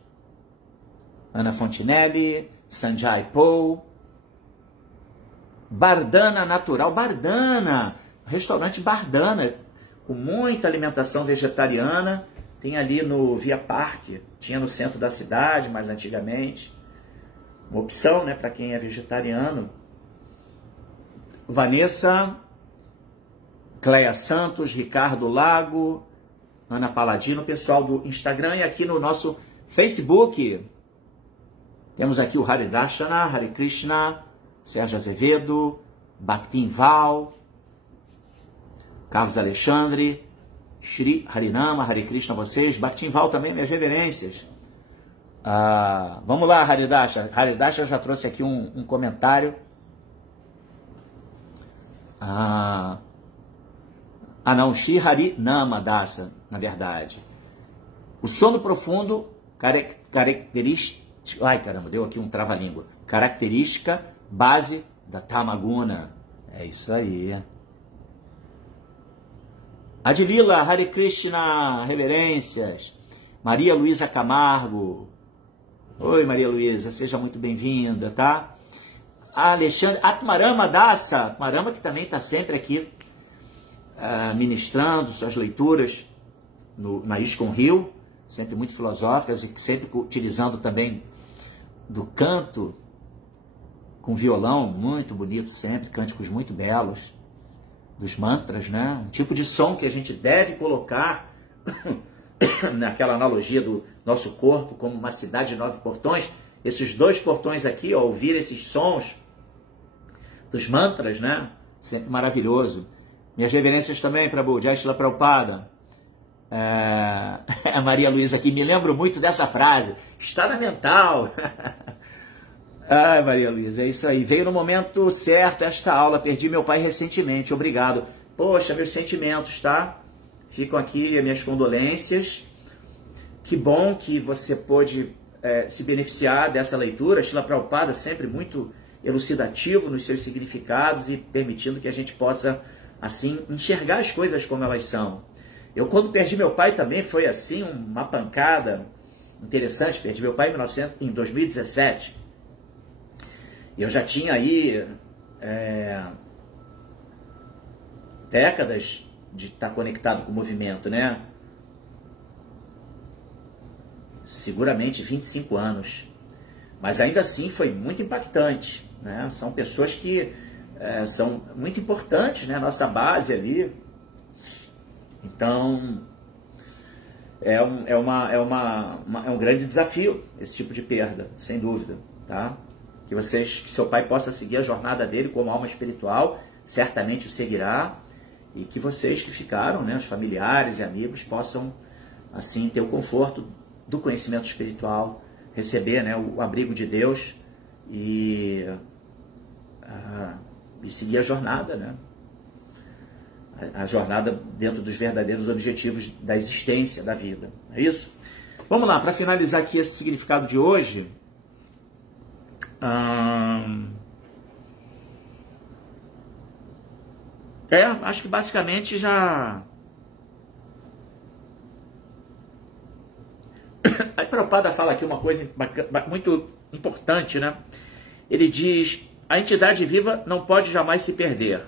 Ana Fontinelli, Sanjay Paul, Bardana Natural, Bardana, restaurante Bardana, com muita alimentação vegetariana, tem ali no Via Parque, tinha no centro da cidade, mais antigamente, uma opção, né, para quem é vegetariano. Vanessa, Cleia Santos, Ricardo Lago, Ana Paladino, pessoal do Instagram e aqui no nosso Facebook. Temos aqui o Hare Darshana, Hare Krishna, Sérgio Azevedo, Bhaktin Val, Carlos Alexandre, Shri Harinama, Hare Krishna a vocês, Bhaktin Val também, minhas reverências. Vamos lá, Haridasha. Haridasha já trouxe aqui um comentário. Não, Shri Harinama Dasa, na verdade. O sono profundo, característica... Ai, caramba, deu aqui um trava-língua. Característica base da Tamaguna. É isso aí. Adilila, Hare Krishna, reverências. Maria Luísa Camargo. Oi, Maria Luísa, seja muito bem-vinda, tá? Alexandre, Atmarama Dasa. Atmarama que também está sempre aqui ministrando suas leituras na ISKCON Rio, sempre muito filosóficas e sempre utilizando também do canto com violão, muito bonito sempre, cânticos muito belos, dos mantras, né? Um tipo de som que a gente deve colocar naquela analogia do nosso corpo como uma cidade de 9 portões. Esses 2 portões aqui, ao ouvir esses sons dos mantras, né? Sempre maravilhoso. Minhas reverências também, Prabhu, Jai Shila Prabhupada. A Maria Luísa aqui, me lembro muito dessa frase, está na mental. Ai, Maria Luísa, é isso aí. Veio no momento certo esta aula, perdi meu pai recentemente, obrigado. Poxa, meus sentimentos, tá? Ficam aqui as minhas condolências. Que bom que você pôde se beneficiar dessa leitura. Shila Prabhupada sempre muito elucidativo nos seus significados e permitindo que a gente possa, assim, enxergar as coisas como elas são. Eu, quando perdi meu pai, também foi assim, uma pancada interessante. Perdi meu pai em 2017. Eu já tinha aí décadas de estar conectado com o movimento, né? Seguramente 25 anos. Mas ainda assim foi muito impactante, né? São pessoas que são muito importantes, né? Nossa base ali. Então, é um grande desafio esse tipo de perda, sem dúvida, tá? Que seu pai possa seguir a jornada dele como alma espiritual, certamente o seguirá, e que vocês que ficaram, né, os familiares e amigos, possam, assim, ter o conforto do conhecimento espiritual, receber, né, o abrigo de Deus e seguir a jornada, né? A jornada dentro dos verdadeiros objetivos da existência, da vida. É isso? Vamos lá, para finalizar aqui esse significado de hoje, Acho que basicamente já... Aí Prabhupada fala aqui uma coisa muito importante, né? Ele diz, a entidade viva não pode jamais se perder.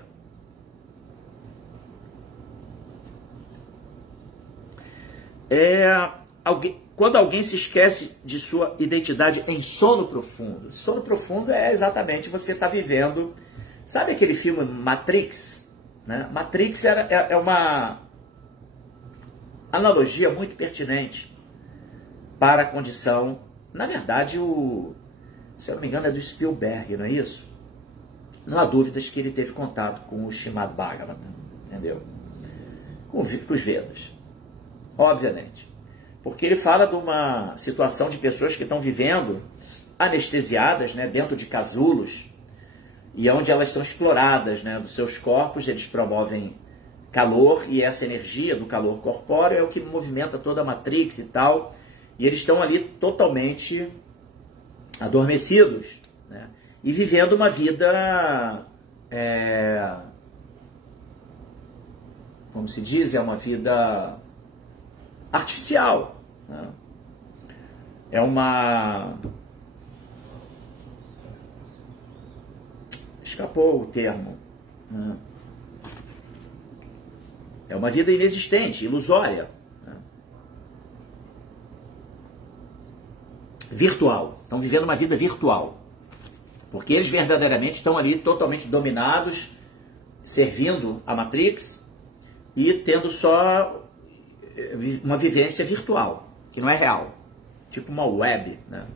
Quando alguém se esquece de sua identidade em sono profundo. Sono profundo é exatamente você estar vivendo... Sabe aquele filme Matrix? Né? Matrix é uma analogia muito pertinente para a condição... Na verdade, se eu não me engano, é do Spielberg, não é isso? Não há dúvidas que ele teve contato com o Srimad Bhagavatam, entendeu? Com os Vedas, obviamente. Porque ele fala de uma situação de pessoas que estão vivendo anestesiadas, né, dentro de casulos, e onde elas são exploradas, né, dos seus corpos, eles promovem calor, e essa energia do calor corpóreo é o que movimenta toda a Matrix e tal, e eles estão ali totalmente adormecidos, né, e vivendo uma vida, como se diz, é uma vida artificial, né? É uma... Escapou o termo, né? É uma vida inexistente, ilusória, né? Virtual. Estão vivendo uma vida virtual. Porque eles verdadeiramente estão ali totalmente dominados, servindo a Matrix e tendo só uma vivência virtual, que não é real. Tipo uma web, né?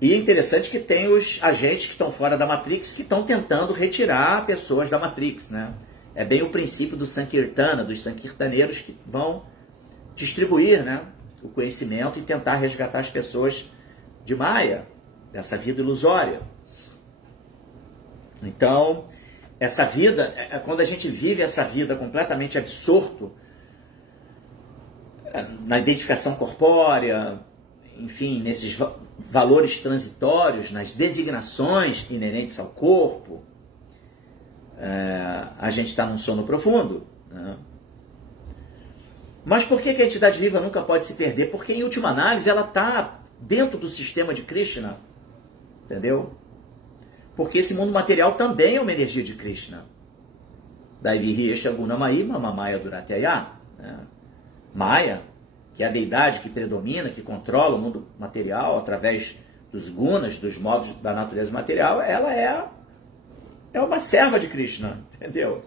E é interessante que tem os agentes que estão fora da Matrix que estão tentando retirar pessoas da Matrix, né? É bem o princípio do Sankirtana, dos Sankirtaneiros que vão distribuir, né, o conhecimento e tentar resgatar as pessoas de Maya, dessa vida ilusória. Então, essa vida, quando a gente vive essa vida completamente absorto na identificação corpórea, enfim, nesses valores transitórios, nas designações inerentes ao corpo, a gente está num sono profundo, né? Mas por que a entidade viva nunca pode se perder? Porque, em última análise, ela está dentro do sistema de Krishna, entendeu? Porque esse mundo material também é uma energia de Krishna. Daivihi Eshagunamai Mamamaya Duratyaya, né? Maya, que é a deidade que predomina, que controla o mundo material através dos gunas, dos modos da natureza material, ela é uma serva de Krishna, entendeu?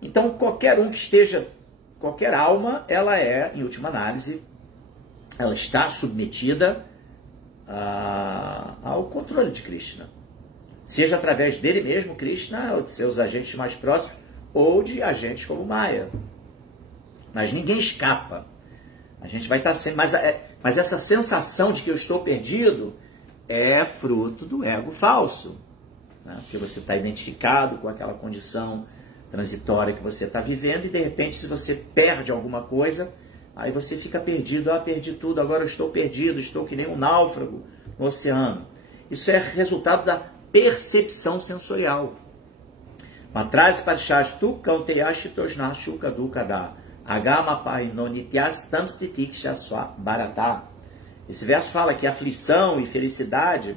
Então, qualquer um que esteja, qualquer alma, ela é, em última análise, ela está submetida ao controle de Krishna. Seja através dele mesmo, Krishna, ou de seus agentes mais próximos, ou de agentes como Maya. Mas ninguém escapa. A gente vai estar sempre... Mas essa sensação de que eu estou perdido é fruto do ego falso, né? Porque você está identificado com aquela condição transitória que você está vivendo e, de repente, se você perde alguma coisa, aí você fica perdido. Perdi tudo, agora eu estou perdido, estou que nem um náufrago no oceano. Isso é resultado da percepção sensorial. Matras parshastu kauteyashitosna shuka dukada agama painonityas tamstitiksha swa bharata. Esse verso fala que aflição e felicidade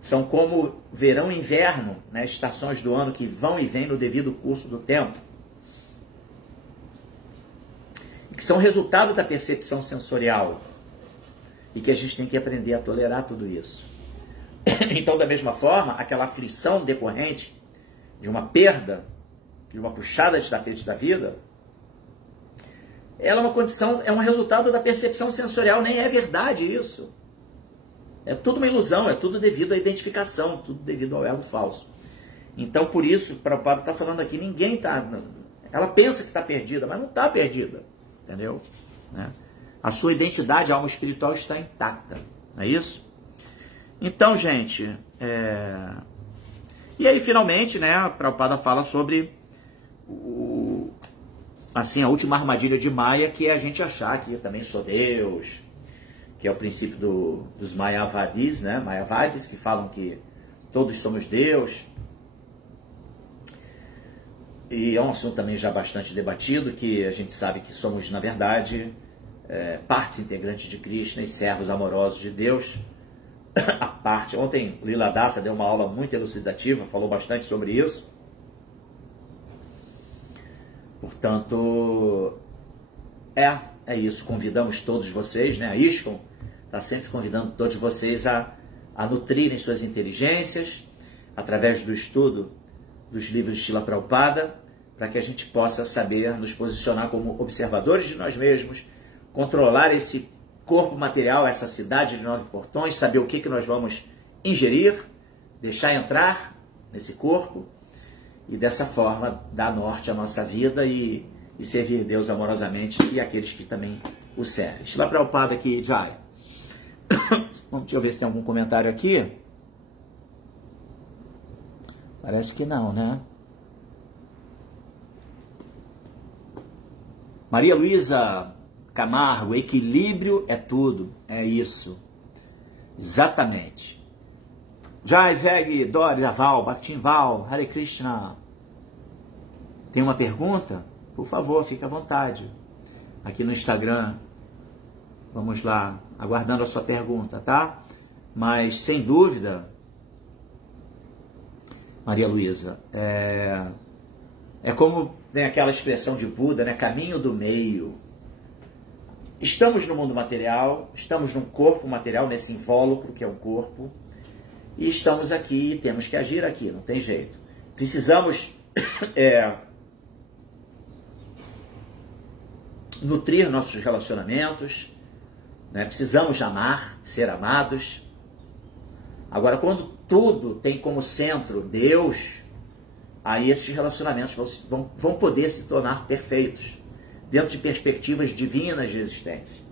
são como verão e inverno, né, estações do ano que vão e vêm no devido curso do tempo, que são resultado da percepção sensorial e que a gente tem que aprender a tolerar tudo isso. Então, da mesma forma, aquela aflição decorrente de uma perda, de uma puxada de tapete da vida, ela é uma condição, é um resultado da percepção sensorial, nem é verdade isso. É tudo uma ilusão, é tudo devido à identificação, tudo devido ao ego falso. Então, por isso, o Prabhupada está falando aqui, ninguém está... Ela pensa que está perdida, mas não está perdida, entendeu? Né? A sua identidade, a alma espiritual está intacta, não é isso? Então, gente, e aí, finalmente, né, a Prabhupada fala sobre assim, a última armadilha de Maya, que é a gente achar que eu também sou Deus, que é o princípio dos Mayavadis, né? Mayavadis, que falam que todos somos Deus. E é um assunto também já bastante debatido, que a gente sabe que somos, na verdade, partes integrantes de Krishna e servos amorosos de Deus. A parte. Ontem, Lila Dasa deu uma aula muito elucidativa, falou bastante sobre isso. Portanto, é isso. Convidamos todos vocês, né? A ISKCON está sempre convidando todos vocês a nutrirem suas inteligências através do estudo dos livros de Srila Prabhupada, para que a gente possa saber nos posicionar como observadores de nós mesmos, controlar esse corpo material, essa cidade de 9 portões, saber o que nós vamos ingerir, deixar entrar nesse corpo e dessa forma dar norte à nossa vida e servir Deus amorosamente e aqueles que também o servem. Srila Prabhupada aqui, Jai. Deixa eu ver se tem algum comentário aqui. Parece que não, né? Maria Luísa Camargo, equilíbrio é tudo. É isso. Exatamente. Jai, Veg, Doris, Aval, Bhaktin Val, Hare Krishna. Tem uma pergunta? Por favor, fique à vontade. Aqui no Instagram. Vamos lá, aguardando a sua pergunta, tá? Mas, sem dúvida, Maria Luísa, é como tem aquela expressão de Buda, né? Caminho do meio. Estamos no mundo material, estamos num corpo material, nesse invólucro que é o corpo, e estamos aqui e temos que agir aqui, não tem jeito. Precisamos nutrir nossos relacionamentos, né? Precisamos amar, ser amados. Agora, quando tudo tem como centro Deus, aí esses relacionamentos vão poder se tornar perfeitos, dentro de perspectivas divinas de existência,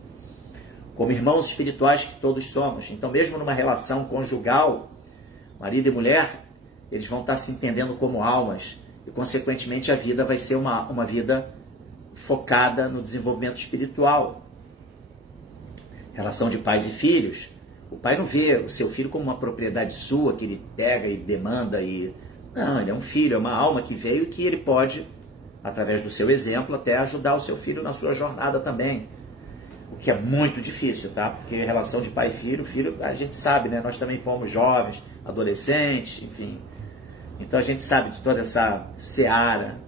como irmãos espirituais que todos somos. Então, mesmo numa relação conjugal, marido e mulher, eles vão estar se entendendo como almas, e consequentemente a vida vai ser uma vida focada no desenvolvimento espiritual. Relação de pais e filhos, o pai não vê o seu filho como uma propriedade sua, que ele pega e demanda, não, ele é um filho, é uma alma que veio e que ele pode, através do seu exemplo, até ajudar o seu filho na sua jornada também. O que é muito difícil, tá? Porque relação de pai e filho, a gente sabe, né? Nós também fomos jovens, adolescentes, enfim. Então a gente sabe de toda essa seara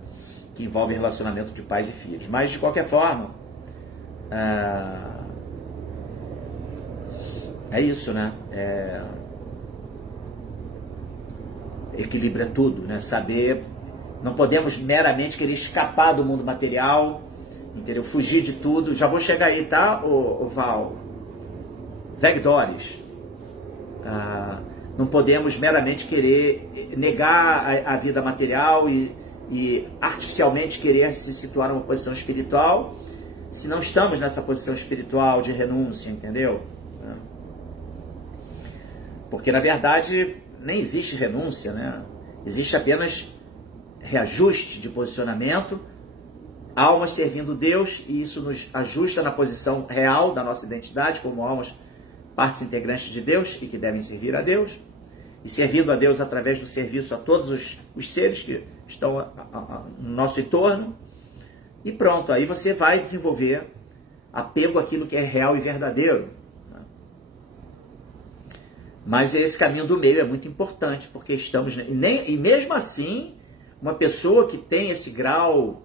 que envolve relacionamento de pais e filhos. Mas, de qualquer forma, é isso, né? Equilíbrio é tudo, né? Saber, não podemos meramente querer escapar do mundo material, entendeu? Fugir de tudo. Já vou chegar aí, tá, o Val? Veg Doris. Não podemos meramente querer negar a vida material e artificialmente querer se situar numa posição espiritual, se não estamos nessa posição espiritual de renúncia, entendeu? Porque, na verdade, nem existe renúncia, né? Existe apenas reajuste de posicionamento, almas servindo Deus, e isso nos ajusta na posição real da nossa identidade como almas, partes integrantes de Deus e que devem servir a Deus, e servindo a Deus através do serviço a todos os seres que estão no nosso entorno, e pronto, aí você vai desenvolver apego àquilo que é real e verdadeiro. Mas esse caminho do meio é muito importante, porque estamos... E mesmo assim, uma pessoa que tem esse grau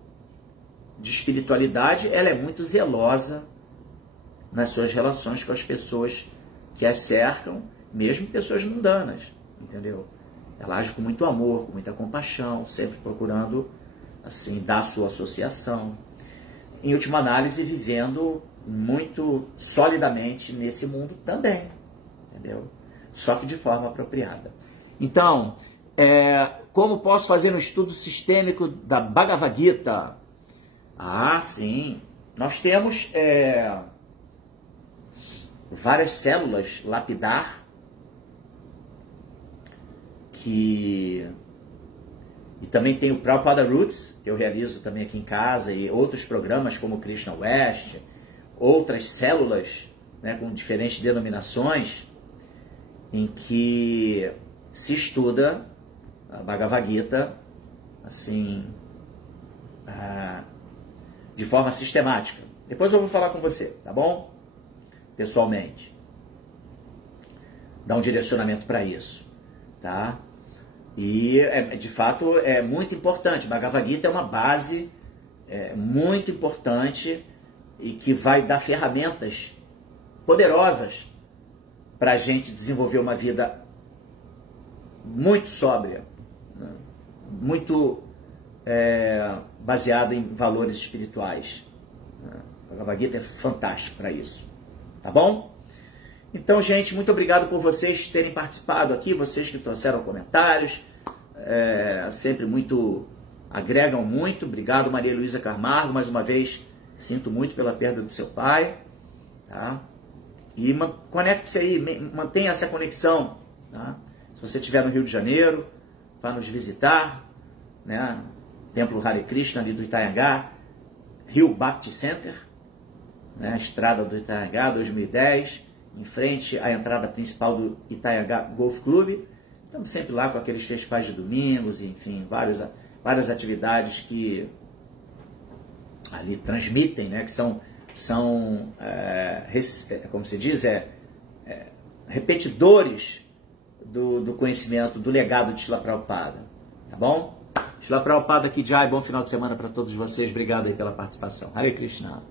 de espiritualidade, ela é muito zelosa nas suas relações com as pessoas que as cercam, mesmo pessoas mundanas, entendeu? Ela age com muito amor, com muita compaixão, sempre procurando, assim, dar a sua associação. Em última análise, vivendo muito solidamente nesse mundo também, entendeu? Só que de forma apropriada. Então, como posso fazer um estudo sistêmico da Bhagavad Gita? Sim. Nós temos várias células lapidar e também tem o Prabhupada Roots, que eu realizo também aqui em casa, e outros programas como Krishna West, outras células né, com diferentes denominações, em que se estuda a Bhagavad Gita assim, de forma sistemática. Depois eu vou falar com você, tá bom? Pessoalmente. Dar um direcionamento para isso, tá? E, de fato, é muito importante. Bhagavad Gita é uma base muito importante e que vai dar ferramentas poderosas para a gente desenvolver uma vida muito sóbria, né? Muito baseada em valores espirituais. A Bhagavad Gita é fantástico para isso, tá bom? Então, gente, muito obrigado por vocês terem participado aqui, vocês que trouxeram comentários, sempre muito, agregam muito. Obrigado, Maria Luísa Camargo, mais uma vez, sinto muito pela perda do seu pai, tá? E conecte-se aí, mantenha essa conexão, tá? Se você estiver no Rio de Janeiro, vá nos visitar, né? Templo Hare Krishna ali do Itanhangá, Rio Bhakti Center, né? Estrada do Itanhangá, 2010, em frente à entrada principal do Itanhangá Golf Club. Estamos sempre lá com aqueles festivais de domingos, enfim, várias atividades que ali transmitem, né? Que são como se diz, repetidores do conhecimento, do legado de Srila Prabhupada, tá bom? Srila Prabhupada aqui, Jai, bom final de semana para todos vocês, obrigado aí pela participação. Hare Krishna.